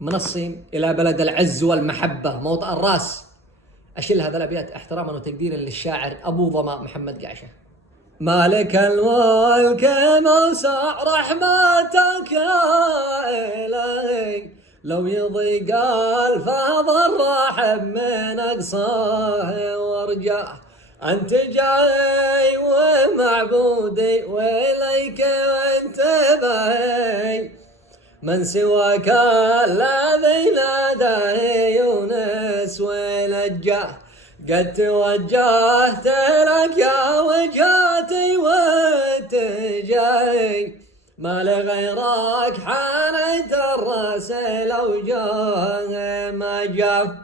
من الصين إلى بلد العز والمحبة موطأ الراس. أشيل هذا الأبيات احتراما وتقديرا للشاعر أبو ظما محمد قعشة. مالك الملك موسع رحمتك يا إلهي، لو يضيق الفاظ الرحم من أقصاه وارجع. أنت جاي ومعبودي وإليك وانتبهي، من سواك الذي ناداه يونس ولجاه. قد توجهت لك يا وجهتي واتجاهي، ما لغيرك حنيت الراس لو جاه ما جاه.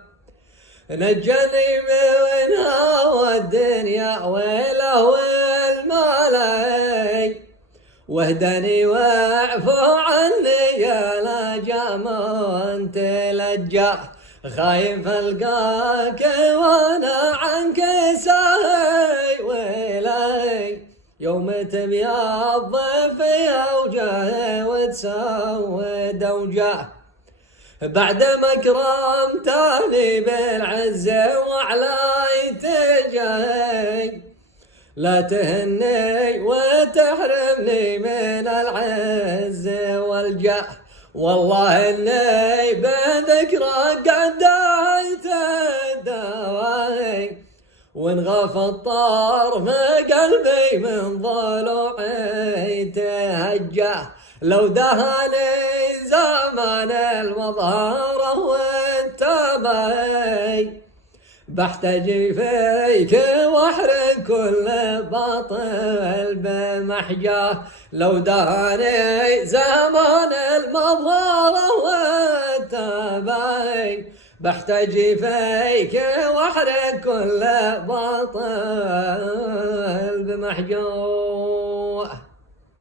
نجني من هوى الدنيا ولهو الملاهي، واهدني واعفو عني يا لجا من تلجأ. خايف القاك وانا عنك ساهي ويلاي، يوم تبيض في اوجه وتسود اوجه. بعد ما كرمتني بالعز وعلي تجاهي، لا تهني وتحرمني من العز والجاه. والله اني بذكرك قد دعيت الدواعي، وانغف الطرف قلبي من ضلوعي تهجاه. لو دهني زمان المظهر وانتبهي، بحتجي فيك واحرق كل باطل بمحجاه. لو دهني زمان المظهر وانتبهي، بحتجي فيك واحرق كل باطل بمحجاه.